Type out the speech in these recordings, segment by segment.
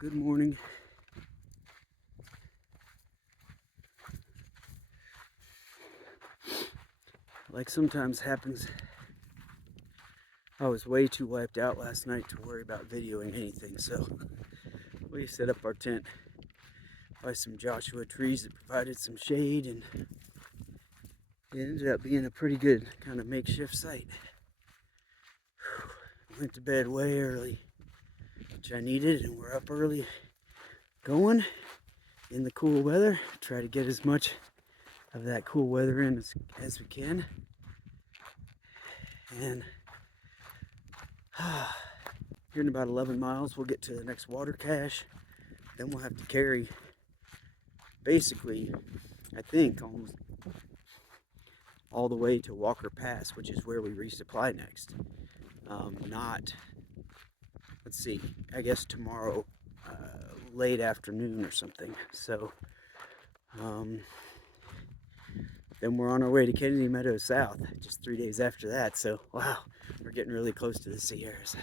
Good morning. Like sometimes happens, I was way too wiped out last night to worry about videoing anything, so we set up our tent by some Joshua trees that provided some shade, and it ended up being a pretty good kind of makeshift site. Went to bed way early, which I needed, and we're up early going in the cool weather. Try to get as much of that cool weather in as we can. And here in about 11 miles, we'll get to the next water cache. Then we'll have to carry, basically, I think, almost all the way to Walker Pass, which is where we resupply next. Let's see, I guess tomorrow, late afternoon or something. So, then we're on our way to Kennedy Meadows South, just 3 days after that. So, wow, we're getting really close to the Sierras.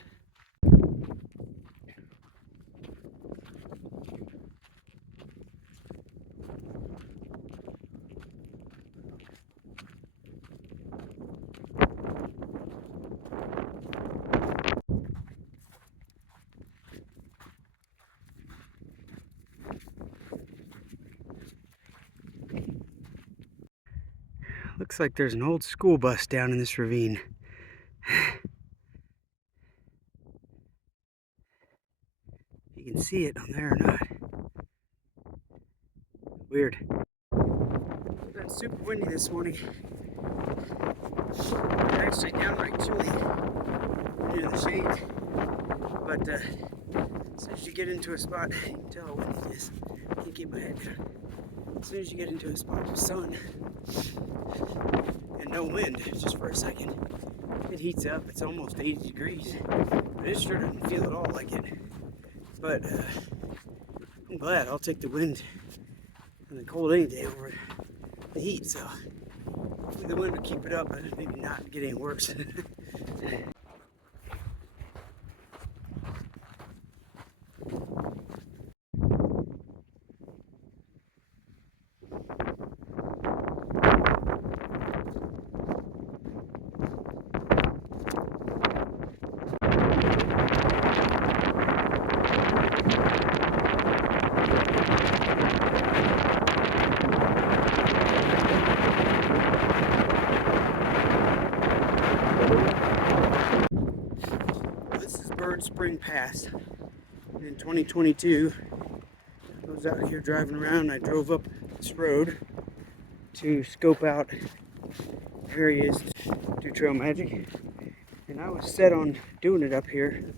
Looks like there's an old school bus down in this ravine. You can see it on there or not. Weird. It's been super windy this morning. Actually downright chilly near the shade. But as soon as you get into a spot, you can tell how windy it is. I can't keep my head down. As soon as you get into a spot with sun and no wind, just for a second, it heats up. It's almost 80 degrees. But it sure doesn't feel at all like it. But I'm glad. I'll take the wind and the cold any day over the heat. So hopefully the wind will keep it up and maybe not get any worse. Spring Pass in 2022. I was out here driving around. I drove up this road to scope out areas to do trail magic, and I was set on doing it up here,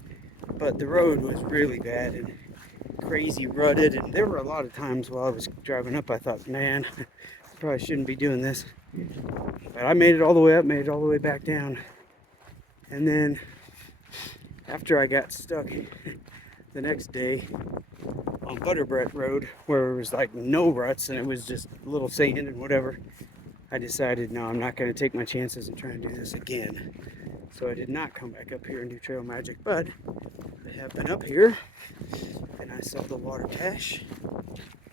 but the road was really bad and crazy rutted, and there were a lot of times while I was driving up I thought, man, I probably shouldn't be doing this, but I made it all the way up, made it all the way back down. And then after I got stuck the next day on Butterbread Road, where it was like no ruts and it was just a little sand and whatever, I decided, no, I'm not going to take my chances and try and do this again. So I did not come back up here and do trail magic, but I have been up here and I saw the water cache,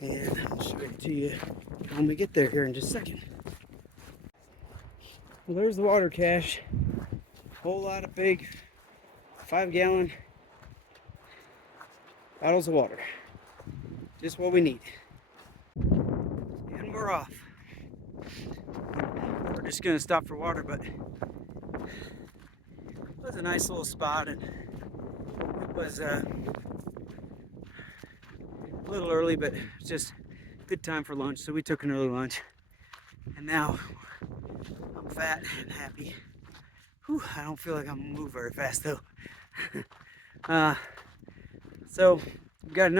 and I'll show it to you when we get there here in just a second. Well, there's the water cache. Whole lot of big 5-gallon bottles of water. Just what we need. And we're off. We're just gonna stop for water, but it was a nice little spot, and it was a little early, but it's just good time for lunch, so we took an early lunch. And now I'm fat and happy. Whew, I don't feel like I'm gonna move very fast though. So we got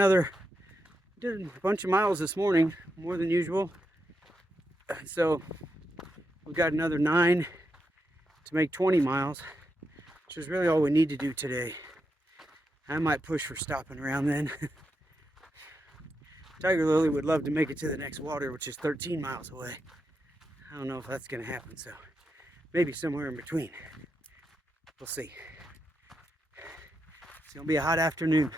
did a bunch of miles this morning, more than usual. So we've got another 9 to make 20 miles, which is really all we need to do today. I might push for stopping around then. Tiger Lily would love to make it to the next water, which is 13 miles away. I don't know if that's gonna happen, so maybe somewhere in between. We'll see. It's gonna be a hot afternoon.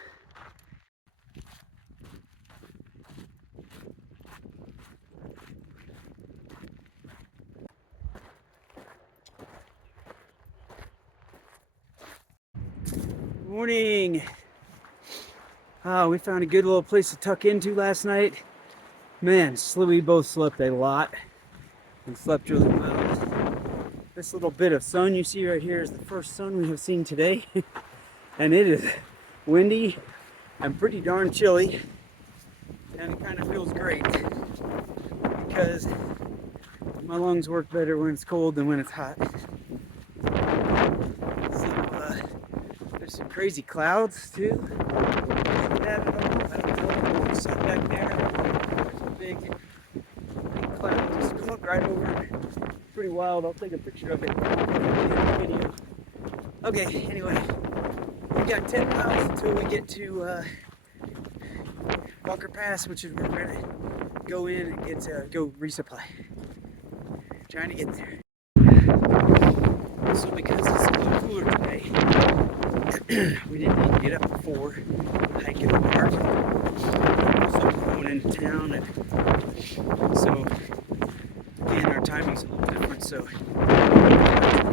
Morning. We found a good little place to tuck into last night. Man, we both slept a lot and slept really well. This little bit of sun you see right here is the first sun we have seen today. And it is windy and pretty darn chilly. And it kind of feels great because my lungs work better when it's cold than when it's hot. There's some crazy clouds too. Sun back there. There's a big cloud just going right over. Pretty wild. I'll take a picture of it in the video. Okay, anyway, we got 10 miles until we get to Walker Pass, which is where we're gonna go in and go resupply. Trying to get there. So because it's a little cooler today, we didn't need to get up before hike in the park. So we're going into town, and so again our timing's a little different. So we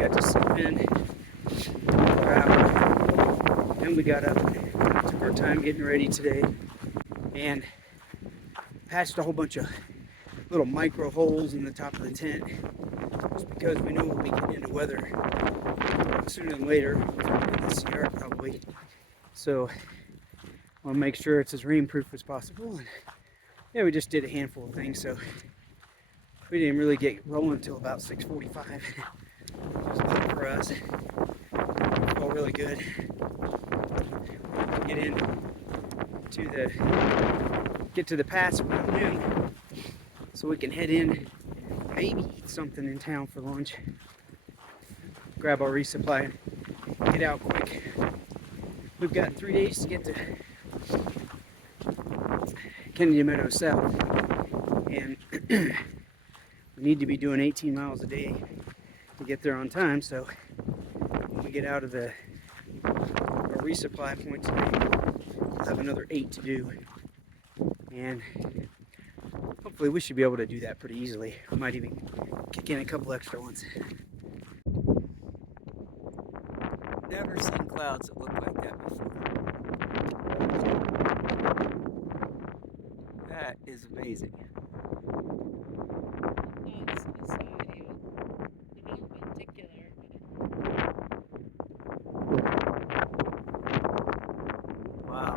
got to sleep in, then we got up, took our time getting ready today, and patched a whole bunch of little micro holes in the top of the tent, just because we know we'll be getting into weather sooner than later, this year probably. So I want to make sure it's as rainproof as possible. And yeah, we just did a handful of things, so we didn't really get rolling until about 6:45. Just good for us. All really good. Get to the pass around noon, so we can head in, maybe eat something in town for lunch, grab our resupply, and get out quick. We've got 3 days to get to Kennedy Meadows South, and we need to be doing 18 miles a day to get there on time. So when we get out of our resupply point today, we'll have another 8 to do, and hopefully we should be able to do that pretty easily. We might even kick in a couple extra ones. Never seen clouds that look like that before. That is amazing. Wow.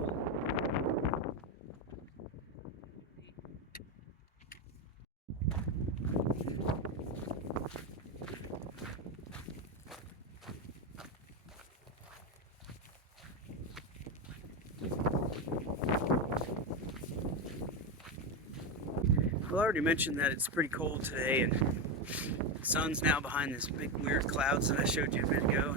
Well, I already mentioned that it's pretty cold today, and the sun's now behind this big weird clouds that I showed you a minute ago.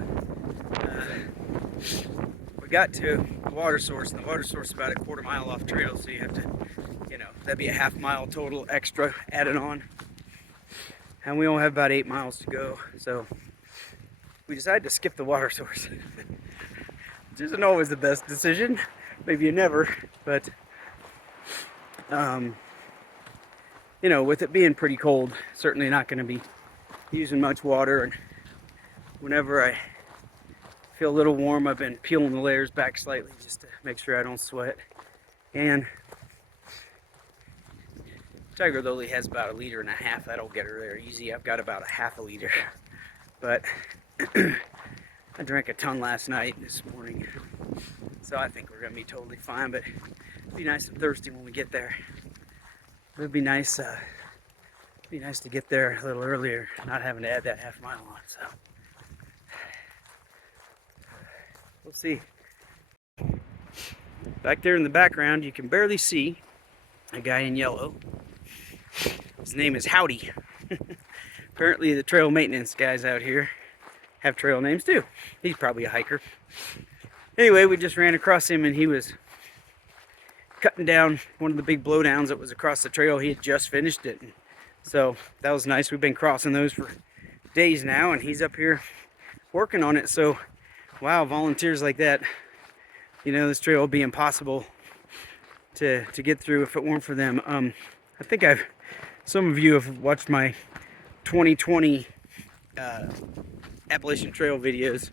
We got to the water source, and the water source is about a quarter mile off trail, so you have to, that'd be a half mile total extra added on. And we only have about 8 miles to go, so we decided to skip the water source. Which isn't always the best decision, maybe you never, but with it being pretty cold, certainly not going to be using much water. And whenever I feel a little warm, I've been peeling the layers back slightly just to make sure I don't sweat. And Tiger Lily has about 1.5 liters. That'll get her there easy. I've got about a half a liter, but I drank a ton last night and this morning, so I think we're gonna be totally fine. But it'll be nice and thirsty when we get there. It'd be nice to get there a little earlier, not having to add that half mile on. So we'll see. Back there in the background, you can barely see a guy in yellow. His name is Howdy. Apparently the trail maintenance guys out here have trail names too. He's probably a hiker. Anyway, we just ran across him, and he was cutting down one of the big blowdowns that was across the trail. He had just finished it, so that was nice. We've been crossing those for days now, and he's up here working on it. So wow, volunteers like that, this trail would be impossible to get through if it weren't for them. I think some of you have watched my 2020 Appalachian Trail videos,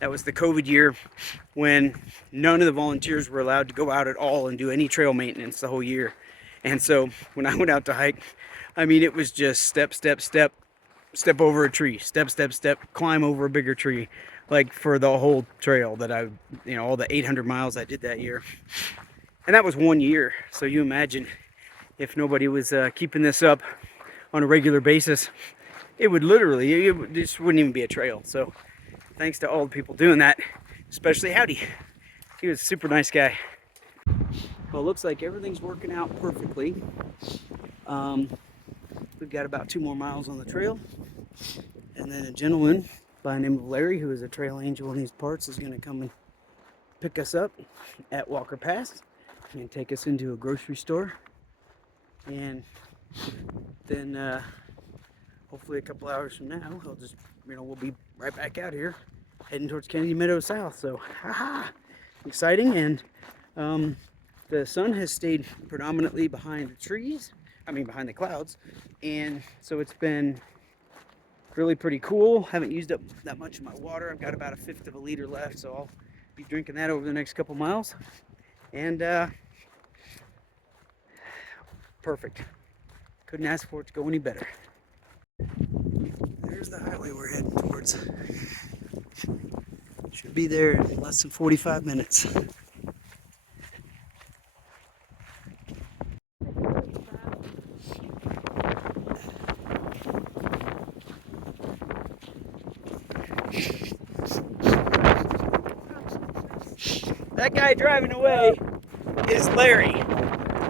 That was the COVID year when none of the volunteers were allowed to go out at all and do any trail maintenance the whole year. And so when I went out to hike, I mean, it was just step, step, step, step over a tree, step, step, step, climb over a bigger tree, like for the whole trail that I, all the 800 miles I did that year. And that was 1 year. So you imagine if nobody was keeping this up on a regular basis, it would literally, this wouldn't even be a trail. So thanks to all the people doing that, especially Howdy. He was a super nice guy. Well, it looks like everything's working out perfectly. We've got about 2 more miles on the trail. And then a gentleman by the name of Larry, who is a trail angel in these parts, is going to come and pick us up at Walker Pass and take us into a grocery store. And then hopefully a couple hours from now, he'll just, we'll be right back out here heading towards Kennedy Meadows South. So, haha, exciting. And the sun has stayed predominantly behind the trees, behind the clouds. And so it's been really pretty cool. Haven't used up that much of my water. I've got about 1/5 of a liter left, so I'll be drinking that over the next couple miles. And perfect. Couldn't ask for it to go any better. There's the highway we're heading towards. Should be there in less than 45 minutes. That guy driving away is Larry,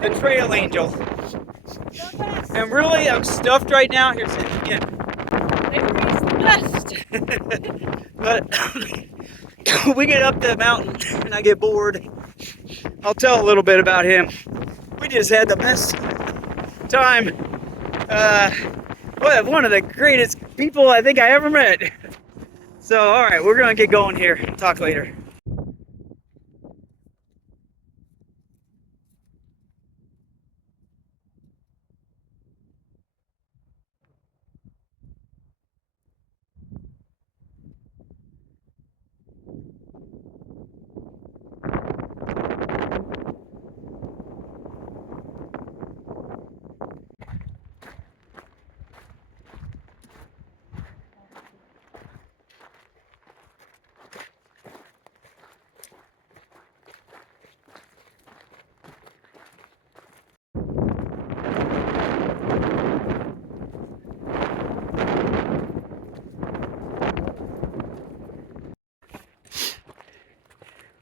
the trail angel. And really, I'm stuffed right now. Here's it again. Larry's the best. But we get up the mountain and I get bored. I'll tell a little bit about him. We just had the best time. One of the greatest people I think I ever met. So, all right, we're gonna get going here. Talk later.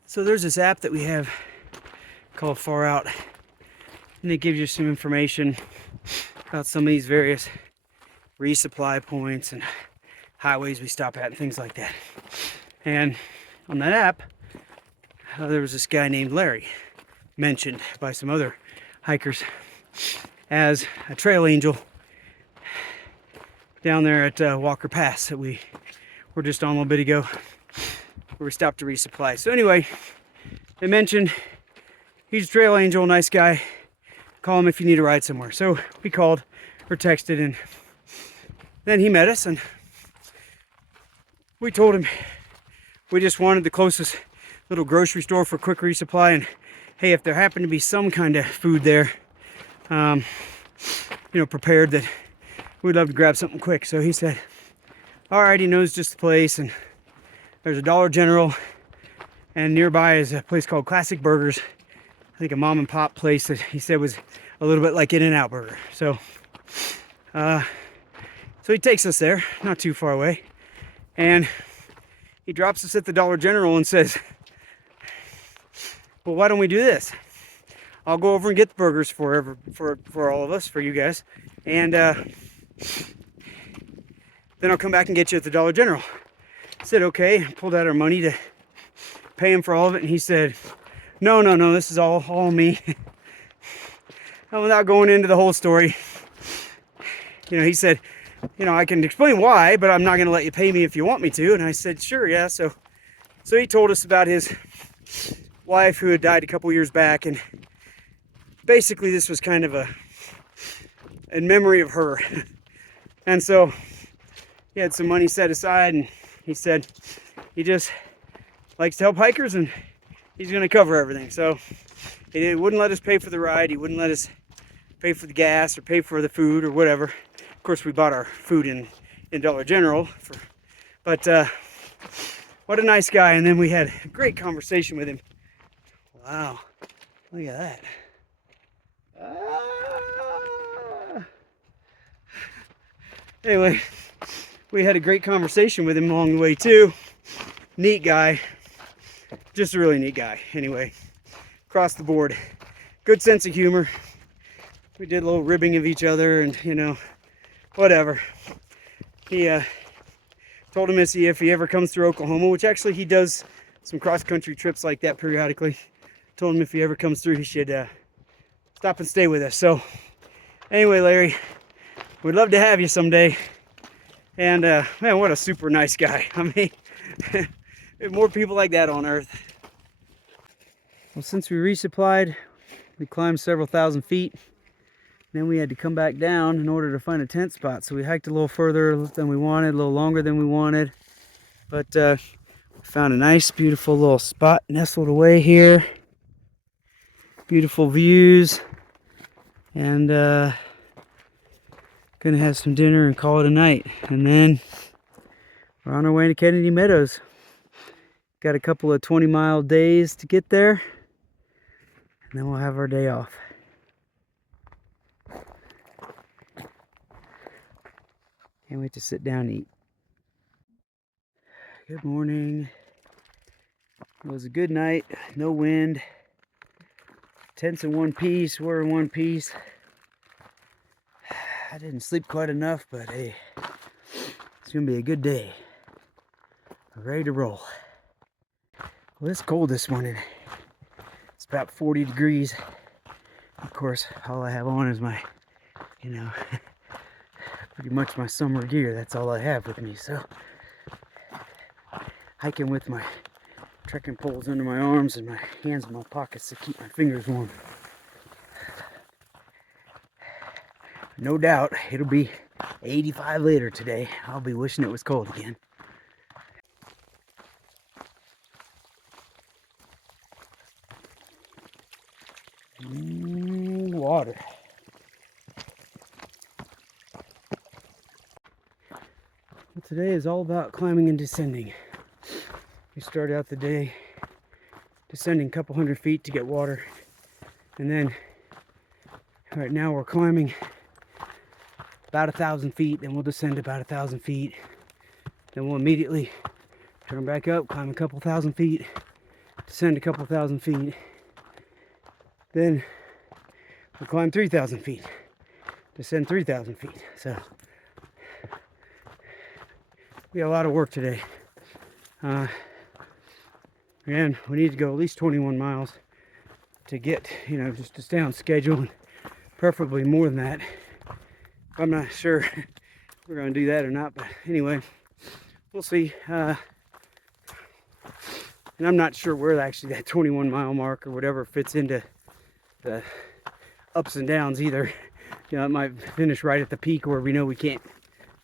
So there's this app that we have called Far Out, and it gives you some information about some of these various resupply points and highways we stop at and things like that. And on that app, there was this guy named Larry, mentioned by some other hikers as a trail angel down there at Walker Pass that we were just on a little bit ago, where we stopped to resupply. So anyway, they mentioned he's a trail angel, nice guy. Call him if you need a ride somewhere. So we called or texted, and then he met us, and we told him we just wanted the closest little grocery store for quick resupply, and hey, if there happened to be some kind of food there, prepared, that we'd love to grab something quick. So he said, all right, he knows just the place, and there's a Dollar General, and nearby is a place called Classic Burgers. I think a mom and pop place that he said was a little bit like In-N-Out Burger. So he takes us there, not too far away, and he drops us at the Dollar General and says, well, why don't we do this? I'll go over and get the burgers for all of us, for you guys, and then I'll come back and get you at the Dollar General. I said, okay. Pulled out our money to pay him for all of it, and he said, no, this is all me. And without going into the whole story, he said, I can explain why, but I'm not going to let you pay me if you want me to. And I said, sure, yeah. So he told us about his wife who had died a couple years back, and basically this was kind of in memory of her. And so he had some money set aside, and he said, He just likes to help hikers, and he's going to cover everything. So he wouldn't let us pay for the ride. He wouldn't let us pay for the gas or pay for the food or whatever. Of course, we bought our food in Dollar General. But what a nice guy. And then we had a great conversation with him. Wow. Look at that. Anyway, we had a great conversation with him along the way too. Neat guy. Just a really neat guy. Anyway, across the board. Good sense of humor. We did a little ribbing of each other and, you know, whatever. He told him to see if he ever comes through Oklahoma, which actually he does some cross-country trips like that periodically. Told him if he ever comes through, he should stop and stay with us. So anyway, Larry, we'd love to have you someday. And man, what a super nice guy. I mean, more people like that on Earth. Well, since we resupplied, we climbed several thousand feet. Then we had to come back down in order to find a tent spot. So we hiked a little further than we wanted, a little longer than we wanted. But we found a nice, beautiful little spot nestled away here. Beautiful views. And gonna have some dinner and call it a night. And then we're on our way to Kennedy Meadows. Got a couple of 20-mile days to get there. And then we'll have our day off. Can't wait to sit down and eat. Good morning. It was a good night. No wind. Tent's in one piece. We're in one piece. I didn't sleep quite enough, but hey, it's gonna be a good day. We're ready to roll. Well, it's cold this morning. It's about 40 degrees. Of course, all I have on is my, you know, pretty much my summer gear. That's all I have with me. So hiking with my trekking poles under my arms and my hands in my pockets to keep my fingers warm. No doubt it'll be 85 later today. I'll be wishing it was cold again. Water. Well, today is all about climbing and descending. We start out the day descending a couple hundred feet to get water, and then right now we're climbing about 1,000 feet, then we'll descend about 1,000 feet, then we'll immediately turn back up, climb a couple thousand feet, descend a couple thousand feet, then we'll climb 3,000 feet, descend 3,000 feet. So we got a lot of work today. And we need to go at least 21 miles to get, you know, just to stay on schedule, and preferably more than that. I'm not sure if we're going to do that or not, but anyway, we'll see. And I'm not sure where actually that 21-mile mark or whatever fits into the ups and downs either. You know, it might finish right at the peak where we know we can't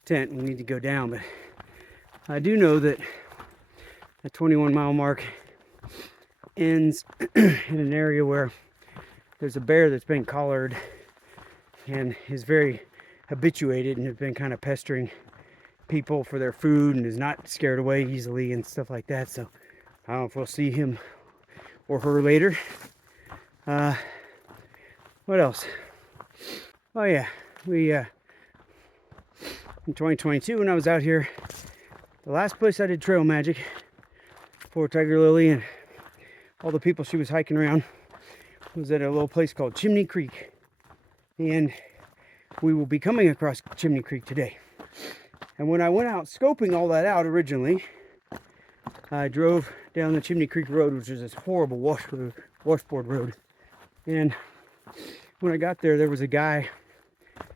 tent and we need to go down, but I do know that the 21-mile mark ends in an area where there's a bear that's been collared and is very habituated and has been kind of pestering people for their food and is not scared away easily and stuff like that. So I don't know if we'll see him or her later. What else? Oh yeah, we in 2022 when I was out here, the last place I did trail magic for Tiger Lily and all the people she was hiking around was at a little place called Chimney Creek, and we will be coming across Chimney Creek today. And when I went out scoping all that out originally, I drove down the Chimney Creek Road, which is this horrible washboard road. And when I got there, there was a guy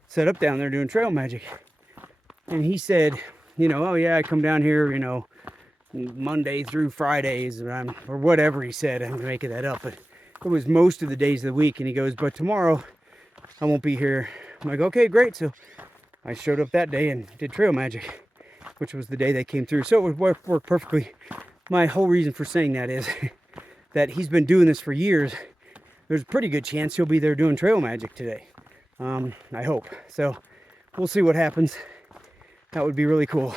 set up down there doing trail magic. And he said, you know, oh yeah, I come down here, you know, Monday through Fridays, or whatever he said. I'm making that up, but it was most of the days of the week. And he goes, but tomorrow I won't be here. I'm like, okay, great. So I showed up that day and did trail magic. which was the day they came through. So it would work perfectly. My whole reason for saying that is that he's been doing this for years. There's a pretty good chance he'll be there doing trail magic today. I hope. So we'll see what happens. That would be really cool.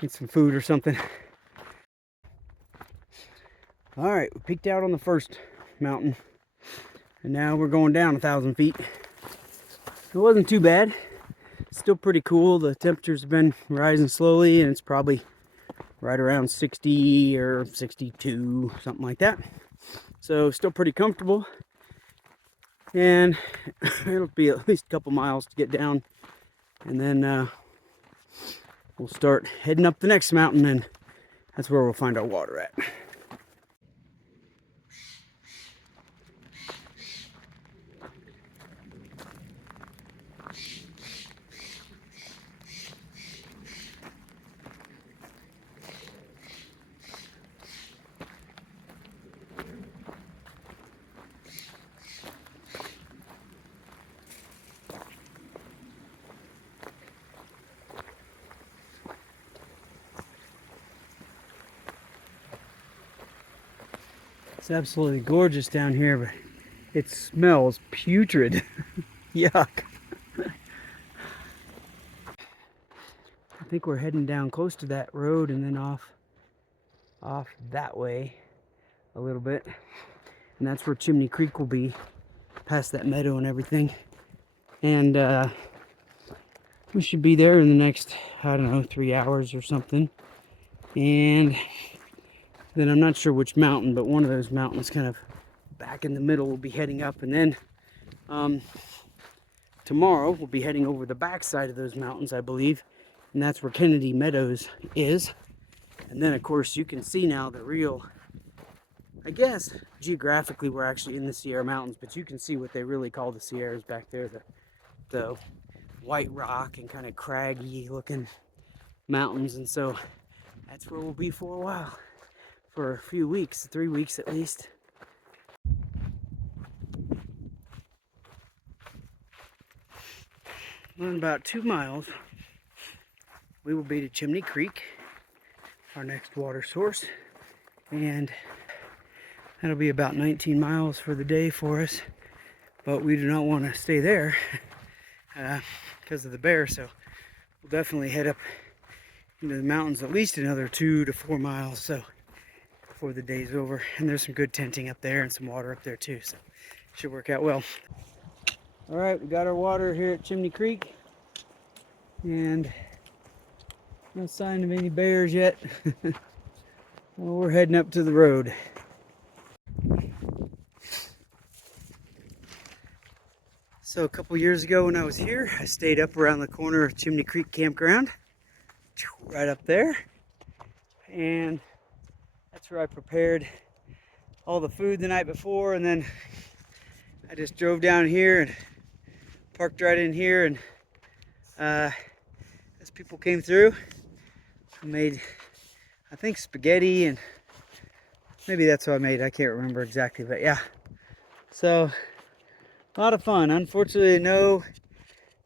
Get some food or something. All right, we peaked out on the first mountain, and now we're going down 1,000 feet. It wasn't too bad. Still pretty cool. The temperatures have been rising slowly, and it's probably right around 60 or 62, something like that. So still pretty comfortable. And it'll be at least a couple miles to get down, and then we'll start heading up the next mountain, and that's where we'll find our water at. It's absolutely gorgeous down here, but it smells putrid. Yuck. I think we're heading down close to that road and then off that way a little bit. And that's where Chimney Creek will be, past that meadow and everything. And we should be there in the next, I don't know, 3 hours or something. And then I'm not sure which mountain, but one of those mountains kind of back in the middle we'll be heading up. And then tomorrow we'll be heading over the backside of those mountains, I believe. And that's where Kennedy Meadows is. And then, of course, you can see now the real, I guess, geographically we're actually in the Sierra Mountains, but you can see what they really call the Sierras back there, the white rock and kind of craggy looking mountains. And so that's where we'll be for a while, for a few weeks, 3 weeks at least. In about 2 miles, we will be to Chimney Creek, our next water source, and that'll be about 19 miles for the day for us, but we do not want to stay there because of the bear, so we'll definitely head up into the mountains at least another 2 to 4 miles so before the day's over. And there's some good tenting up there and some water up there too, so it should work out well. All right, we got our water here at Chimney Creek, and no sign of any bears yet. Well, we're heading up to the road. So a couple years ago when I was here, I stayed up around the corner of Chimney Creek Campground, right up there. And that's where I prepared all the food the night before, and then I just drove down here and parked right in here, and as people came through, I made, I think, spaghetti, and maybe that's what I made, I can't remember exactly, but yeah. So a lot of fun. Unfortunately, no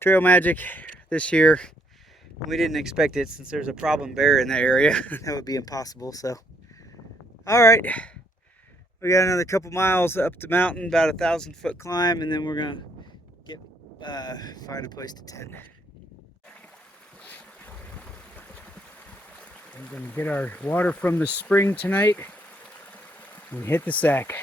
trail magic this year. We didn't expect it since there's a problem bear in that area. That would be impossible. So all right, we got another couple miles up the mountain, about 1,000-foot climb, and then we're gonna get find a place to tent. We're gonna get our water from the spring tonight and hit the sack.